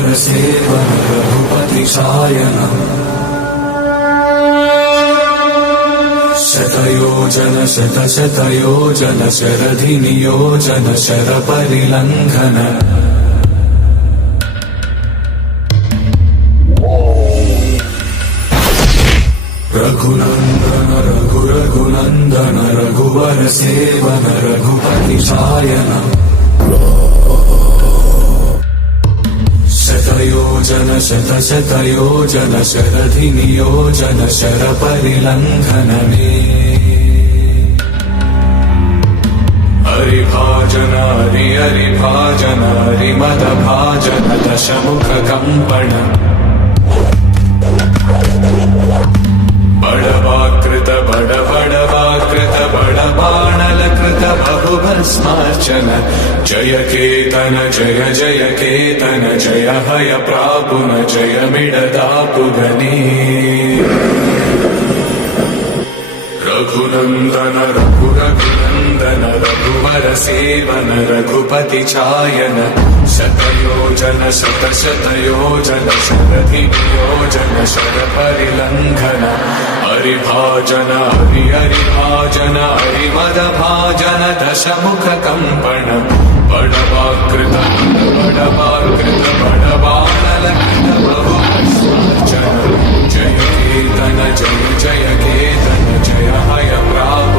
रघुवर seven Raghupati शायनम् शतयोजन शतशतयोजन शरधि नियोजन शरपरिलङ्घन रघुनन्दन रघुरघुनन्दन रघुवर seven Raghupati शायनम् शतयोजन शतशतयोजन शरधि नियोजन शरपरिलङ्घन मे हरिभाजन हरिभाजन हरिमदभाजन दशमुख कम्पण बड़वाकृत बड़वाकृत बड़बाणलकृत बहुभस्मार्चन जय केतन जय जय केतन जय हय प्रापुन जय मिडदापुगनी रघुनन्दन रघुरघुनन्दन रघुवर सेवन रघुपति चायन शतयोजन शतशतयोजन शरधि नियोजन शरपरिलङ्घन हरिभाजन हरिभाजन हरिमदभाजन दशमुख कम्पण बड़वाकृत बड़वाकृत बड़बाणलकृत बहुभस्मार्चन जय केतन जय जय केतन जय हय प्राप